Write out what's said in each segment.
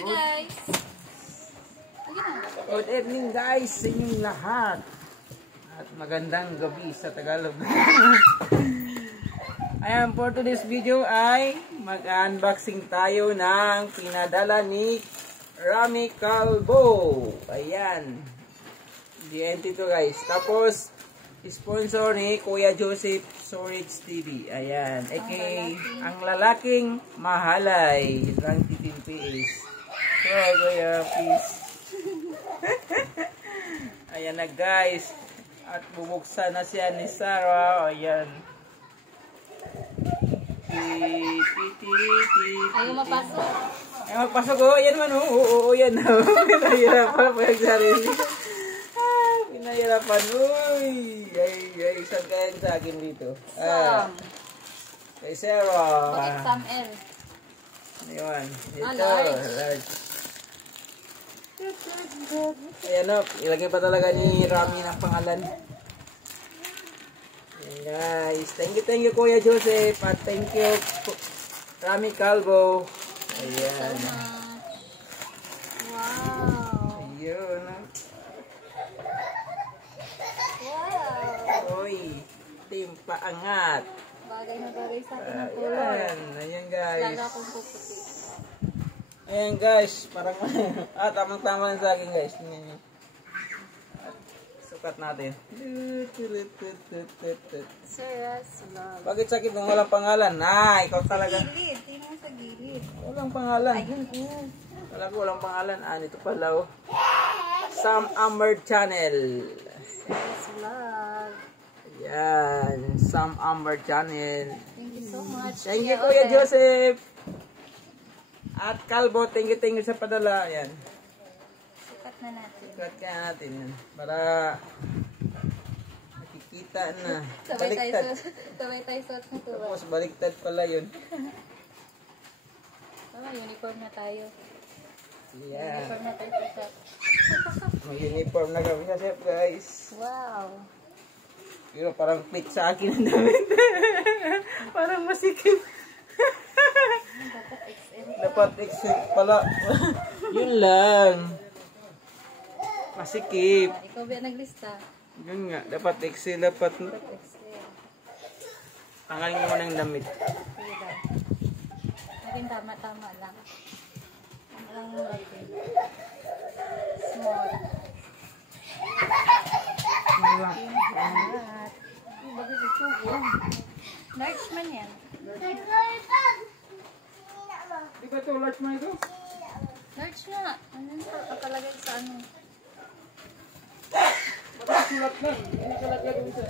Hi guys! Good evening guys sa inyong lahat. At magandang gabi sa Tagalog. Ayan, for today's video ay mag-unboxing tayo ng pinadala ni Rami Calvo. Ayan. DNT to guys. Tapos, sponsor ni Kuya Joseph Storage TV. Ayan. A.K.A. ang lalaking mahalay. Rank 15 PS. So, Kuya, please. Ayan na guys. At bubuksan na siya ni Sarah. Ayan. Ayaw mapasok. Ayaw mapasok. Oh, ayan man. Oo, yan. Pinahirapan pa yung sarili. Pinahirapan. Uy. Ay, isang kain sa akin dito. Sam. Kay Sarah. Bakit Sam L? Ayan. Ito. Large. Ayan o. Ilagay pa talaga ni Rami ng pangalan. Ayan guys. Thank you Kuya Joseph. At thank you Rami Calvo. Ayan. So much. Wow. Ayun. Wow. Uy. Timpa angat. Bagay na bagay sa akin ng color. Ayan guys. Lalo akong puputi. Ayan guys. Parang tamang-tama lang sa akin guys. Tingnan nyo. Sukat natin. Serious love. Bakit sakit nung walang pangalan? Ikaw talaga. Gilid. Tingnan sa gilid. Walang pangalan. Ayun. Walang pangalan. Ito pala oh. Sam Amber Channel. Serious love. Ayan. Sam Amber Channel. Thank you so much. Thank you Kuya Joseph. At Calvo, thank you sa padala. Ayan. Sukat na natin. Sukat kaya natin. Para nakikita na. Sabay Baliktad. tayo suot na to. Tapos baliktad pala yun. Tama, uniform na tayo. Yeah. Uniform na tayo sa May uniform na kami sa chef guys. Wow. Pero parang fit sa akin ang damit. Parang masikip. Dapat XL. Dapat exit pala. Yun lang. Masikip. Ikaw ba naglista? Yun nga. Dapat exit. Dapat Dapat XL. tanggalin mo ng damit. Sige daw. Naging tama-tama lang. Ano lang natin? Small. Ingat. Ay, bakit ito yun? Large man yan. Di ba ito? Large mo ito? Large nga. Ano yun? Kapalagay sa ano? Bakit sulat lang? Hindi nakalagay doon sa...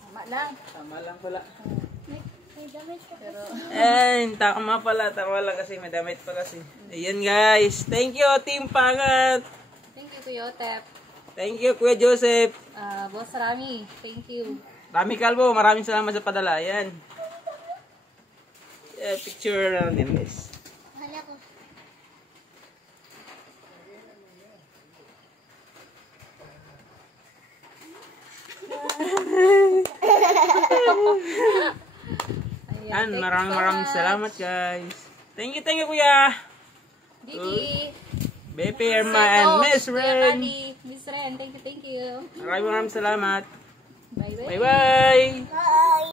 Tama lang. Tama lang pala. May damage pa pero... Tama pala. Tama lang kasi may damit pa kasi. Ayan guys. Thank you Team Pangat. Thank you, Kuya Otep. Thank you Kuya Joseph. Boss Rami, thank you. Rami Calvo, maraming salamat sa padala. Ayan. Picture na natin guys. Hala ko. Ayan, maraming salamat guys. Thank you Kuya. Didi. BP Irma and Miss Ren. Miss Ren, thank you. Maraming salamat. Bye-bye. Bye-bye.